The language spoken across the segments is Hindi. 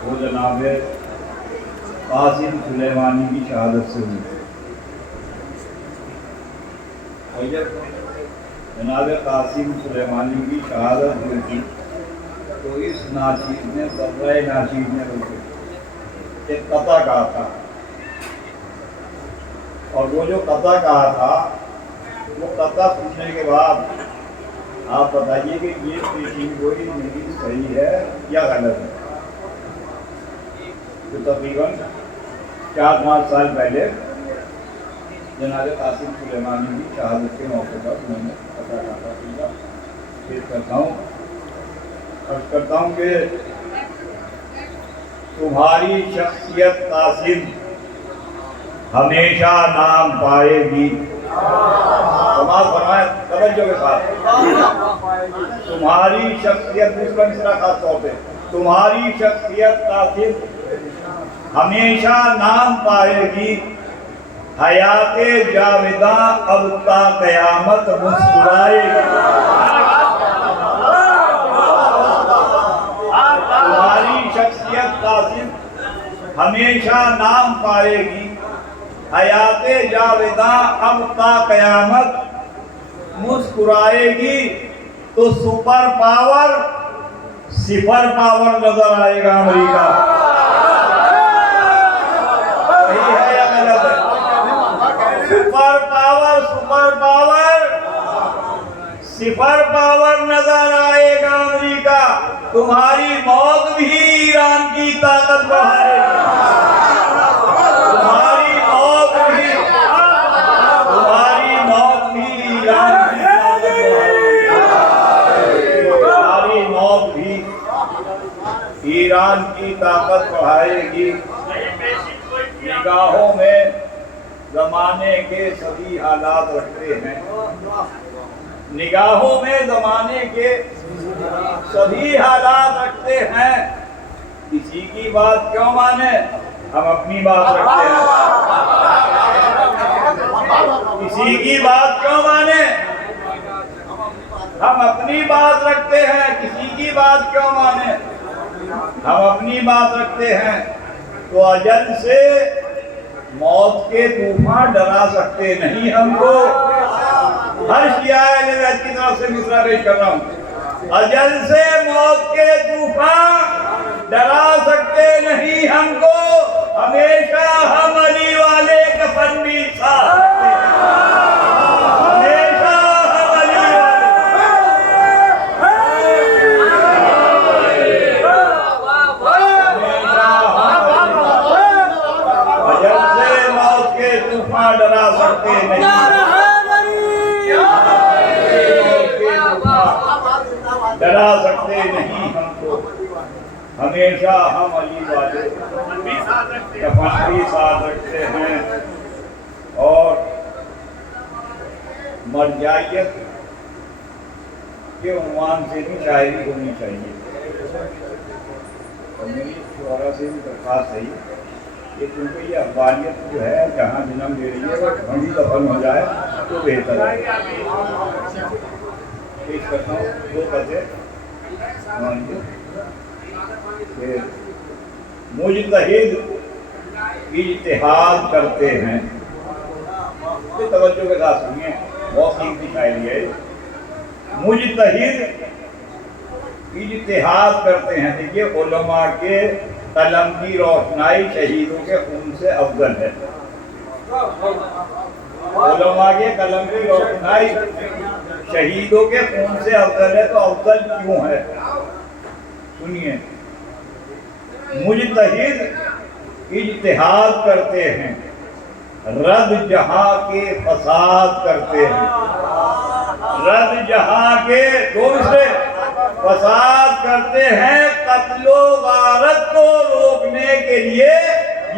वो जनाब कासिम सुलेमानी की शहादत से हुई। और जब जनाब कासिम सुलेमानी की शहादत हुई थी तो इस नाचीज ने बर्रे नाचीज ने एक कथा कहा था, और वो जो कथा कहा था वो कथा सुनने के बाद आप बताइए कि ये पेशी गोई मेरी सही है या गलत है। तो तकरीबन 4-5 साल पहले जनाब कासिम सुलेमानी की शहादत के मौके पर मैंने कथा कहा पेश करता हूँ। अर्ज करता हूँ कि तुम्हारी शख्सियत कासिम हमेशा नाम पाएगी। समाज फरमाए तवज्जो के साथ, तुम्हारी शख्सियत, इसका मिसरा खास तौर पे, तुम्हारी शख्सियत कासिम हमेशा नाम पाएगी। हयाते जाविदा अब ता कयामत मुस्कुराएगी। तुम्हारी शख्सियत कासिम हमेशा नाम पाएगी। हयाते जाविदा अब ता कयामत मुस्कुराएगी। तो सुपर पावर सिफर पावर नजर आएगा अमेरिका। सही है या गलत है? सुपर पावर सिफर पावर नजर आएगा अमेरिका। तुम्हारी मौत भी ईरान की ताकत बढ़ाएगी। तुम्हारी मौत भी ईरान की ताकत बढ़ाएगी। तुम्हारी मौत भी ईरान की ताकत बढ़ाएगी। निगाहों में जमाने के सभी हालात रखते हैं। निगाहों में जमाने के सभी हालात रखते हैं। किसी की बात क्यों माने, हम अपनी बात रखते हैं। किसी की बात क्यों माने, हम अपनी बात रखते हैं। किसी की बात क्यों माने, हम अपनी बात रखते हैं। तो अजल से मौत के तूफान डरा सकते नहीं हमको। हर शिया की तरफ से मिसरा पेश कर रहा हूँ। अजल से मौत के तूफान डरा सकते नहीं हमको। हमेशा हम अली वाले कफन भी साथ रखते हैं। हमेशा हम अली अजल से मौत के तूफान डरा सकते नहीं। डरा सकते नहीं हमको। हमेशा हम अली वाले कफन भी साथ रखते हैं। और मरजाइयत के उन्वान से भी शायरी होनी चाहिए। और मेरी शोहरा से भी दरख्वास्त है कि क्योंकि ये अखबारियत जो है जहाँ जन्म ले रही है वो घनी दफन हो जाए तो बेहतर है। पेश करता हूँ 2 कथे। मुजतहिद इज्तिहाद करते हैं। तवज्जो के साथ सुनिए, बहुत कीमती शायरी है। मुजतहिद इज्तिहाद करते हैं। देखिए, उलमा के कलम की रोशनाई शहीदों के खून से अफजल है। उलमा के कलम की रोशनाई शहीदों के खून से अफजल है। तो अफजल क्यों है, सुनिए। मुजतहिद इज्तिहाद करते हैं, रद जहां के फसाद करते हैं। रद जहां के दूसरे फसाद करते हैं। कत्लो गारत को रोकने के लिए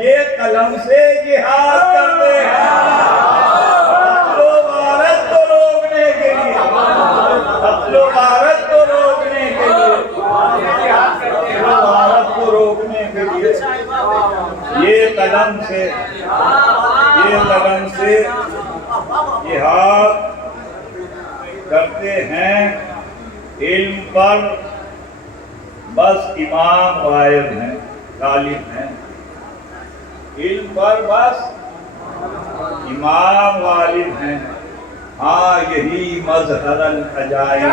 ये कलम से जिहाद करते हैं। कत्लो गारत को रोकने के लिए, कत्लो गारत को रोकने के लिए, भारत को रोकने के लिए ये कलम से जिहाद करते हैं। इल्म पर बस इमाम गायब हैं। गालिब हैं। इल्म पर बस इमाम गालिब हैं। हाँ यही मजहरल अजाइब।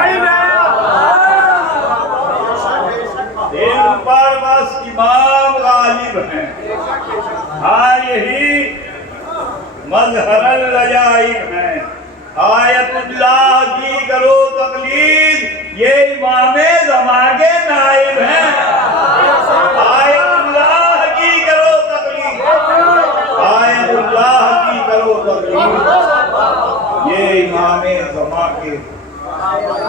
इल्म पर बस इमाम गालिब हैं। हाँ यही मजहरल अजाइब हैं। आयतुल्लाह की करो तकलीद, ये इमामे ज़मा के नाइब हैं। आयतुल्लाह की करो तकलीद, आयतुल्लाह की करो तकलीद, ये इमामे ज़मा के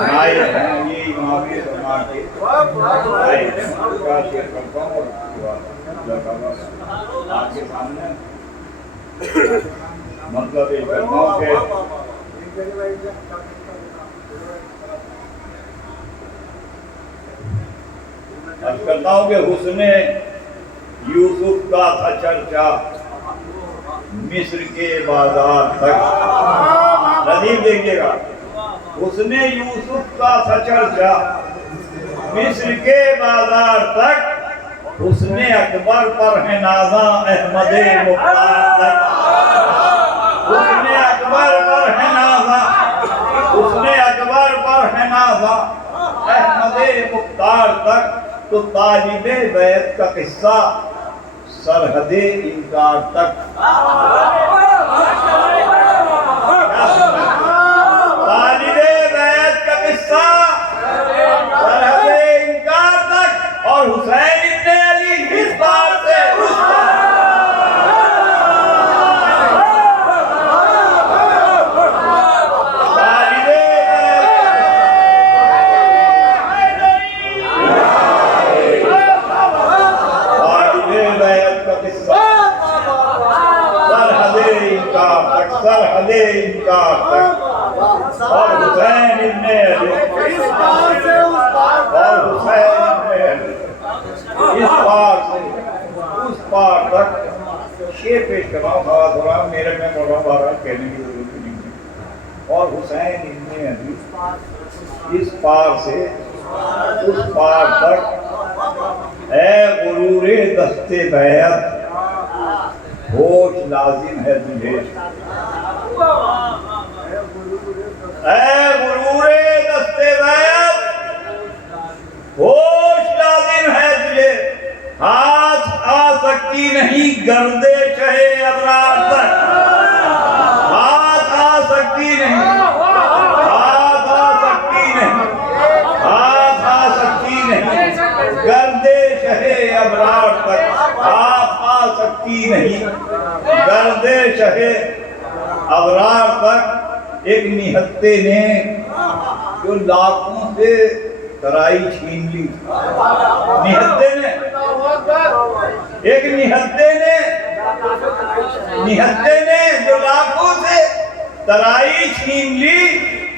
नाइब हैं। ये इमामे ज़मा के नाइब हैं। उसका शेयर करता हूँ और आपके सामने मतलब ये करता हूँ कि अर्ज करता हूँ कि हुस्ने यूसुफ का था चर्चा मिस्र के बाजार तक। नजीब देखिएगा, हुस्ने यूसुफ का था चर्चा मिस्र के बाजार तक, हुस्ने अकबर पर है नाज़ा अहमदे मुख्तार तक। हुस्ने अकबर पर है नाज़ा, हुस्ने अकबर पर है नाज़ा अहमदे मुख्तार तक। तो तालिबे बैत का किस्सा सरहदे इनकार तक। तालिबे बैत का किस्सा सरहदे इनकार तक, और हुसैन इब्ने अली इस बात से उस सरहदे इनकार तक, और हुसैन इब्ने अली और हुसैन इब्ने अली इस पार से उस पार तक। शेर पेश कर रहा हूँ, थोड़ा मेरे में मोड़ा बारह कहने की जरूरत नहीं है। और हुसैन इब्ने अली इस पार से उस पार तक, ऐ गुरूरे दस्ते बैत होश लाजिम है तुझे। ऐ गुरूरे दस्ते बैत होश लाजिम है तुझे। हाथ आ सकती नहीं गर्दे शहे अबरार तक। हाथ आ सकती नहीं, हाथ आ सकती नहीं, हाथ आ सकती नहीं गर्दे शहे अबरार तक। हाथ आ सकती नहीं गर्दे शहे अबरार तक। एक निहत्ते ने जो लाखों से तराई छीन ली, निहत्ते ने, एक निहत्ते ने जो लाखों से तराई छीन ली,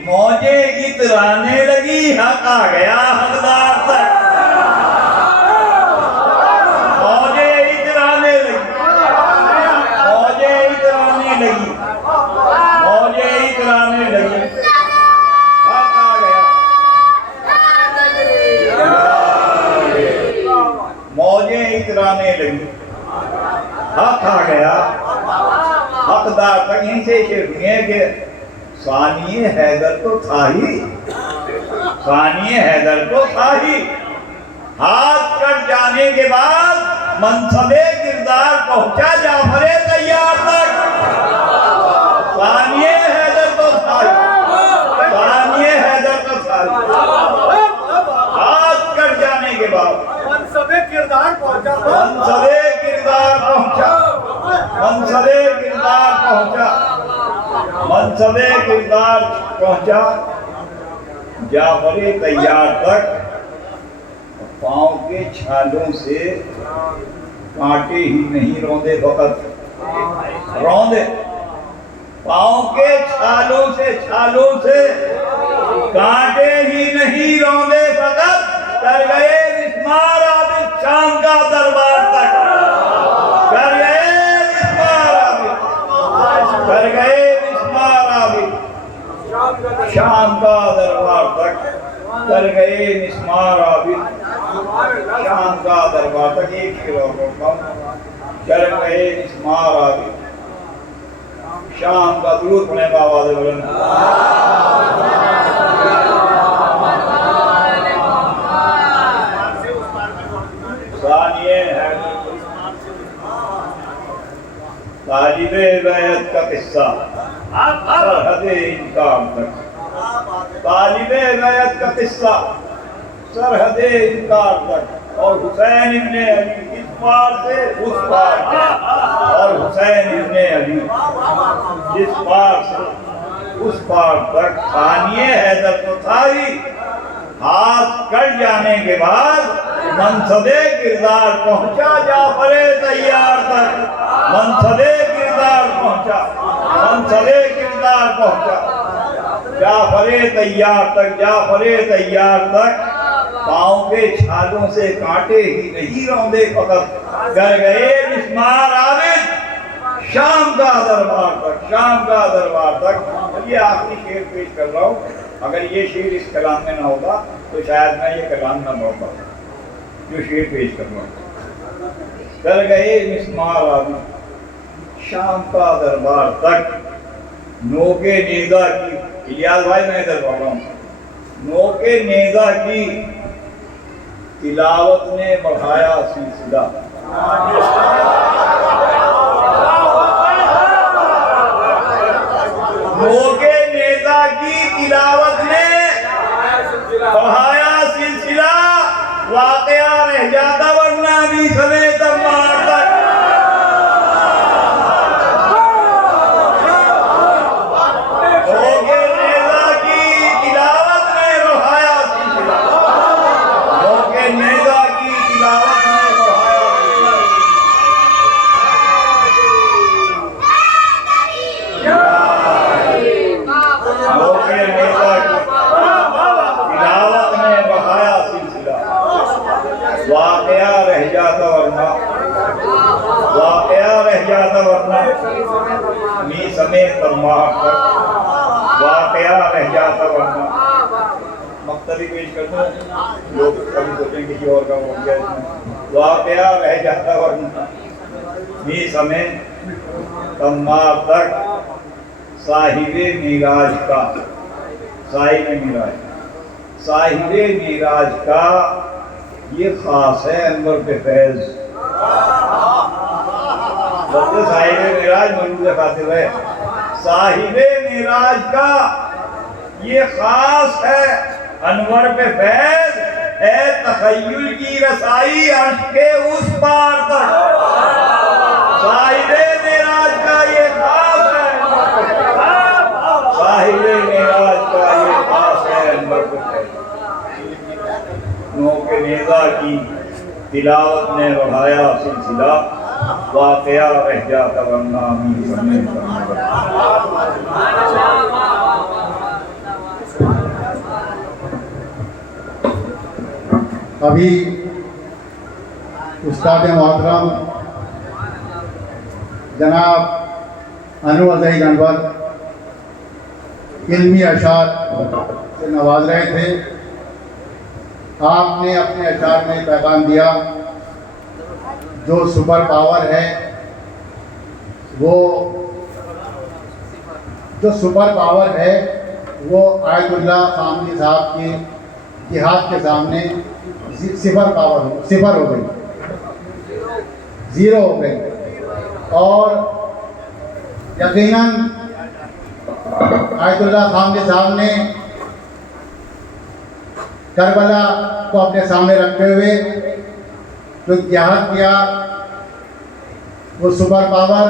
मौजे इतराने लगी, हक आ गया हकदार तक। मौजे इतराने लगी, मौजे इतराने लगी, मौजे इतराने लगी, हक आ गया। मौजे इतराने लगी, हक आ गया हकदार तक। यहीं से शेर के सानिए हैदर तो था ही, सानिए हैदर तो था ही। हाथ कट जाने के बाद मनसबे किरदार पहुंचा जाफरे तैयार तक। सानिए हैदर तो था ही, सानिए हैदर तो था ही। हाथ कट जाने के बाद मनसबे किरदार पहुंचा, मनसबे किरदार पहुंचा, मनसबे किरदार पहुंचा, मनसबे किरदार पहुंचा जाफरे तैयार तक। पाँव के छालों से कांटे ही नहीं रौंदे फकत, रौंदे पाँव के छालों से कांटे ही नहीं रौंदे फकत। कर गए मिस्मार आबिद शाम का दरबार तक, कर गए मिस्मार आबिद, कर गए मिस्मार आबिद शाम का दरबार तक, कर गए मिस्मार आबिद शाम का दरबार तक एक ही रोका चल गए इस्मार आगे शाम का दूर पड़े बाबा दे बुलंद सानिए है तालिबे बैत का किस्सा सरहदे इनकार तक तालिबे बैत का किस्सा सरहदे इनकार तक और हुसैन इब्ने अली इस पार से उस पार और हुसैन इब्ने अली जिस पार से उस पार तक सानिए हैदर तो था ही हाथ कट जाने के बाद मनसबे किरदार पहुंचा जाफरे तैयार तक मनसबे किरदार पहुंचा मनसबे किरदार पहुंचा जाफरे तैयार तक पाँव के छालों से कांटे ही नहीं रौंदे फकत कर गए मिस्मार आबिद शाम का दरबार तक ये आखिरी शेर पेश कर रहा हूँ। अगर ये शेर इस कलाम में ना होता तो शायद मैं ये कलाम ना पढ़ पाता जो शेर पेश कर रहा हूँ। कर गए मिस्मार आबिद शाम का दरबार तक नोके नेजा की इलियास भाई मैं इधर पढ़ रहा हूँ नोके नेजा की तिलावत ने बढ़ाया सिलसिला नोके नेजा की तिलावत ने बढ़ाया सिलसिला वाकया रह जाता वरना भी समेत मार तक नोके नेजा की तिलावत ने बढ़ाया सिलसिला नोके नेजा की तिलावत ने बढ़ाया नोके नेजा की तिलावत ने बढ़ाया सिलसिला वाकया रह जाता वरना मी समेत मार तक वाकया रह जाता वरना मक्तली पेश कर दूं लोग कभी सोचेंगे किसी और का हो गया इसमें वाकया रह जाता वरना मी समेत मार तक साहिबे मिराज का साहिबे मिराज का ये खास है अनवर पे फैज साहिबे मिराज मौजूद खातिर है साहिबे मिराज का ये खास है अनवर पे फैज है तखय्युल की रसाई अर्श के उस पार तक साहिबे मिराज का ये खास है साहिबे मिराज का ये खास है अनवर पे फैज नोके नेजा की तिलावत ने बढ़ाया सिलसिला वाकया रह जाता वरना मी समेत अभी उस्ताद मोहतरम जनाब अनवर ज़हीर अनवर इल्मी अशार से नवाज रहे थे। आपने अपने अशार में पैगाम दिया जो सुपर पावर है वो आयतुल्लाह खामनी साहब के जिहाद के सामने सिफर हो गई, ज़ीरो हो गई। और यकीनन आयतुल्लाह खामनी साहब ने करबला को अपने सामने रखते हुए जो जिहाद किया वो सुपर पावर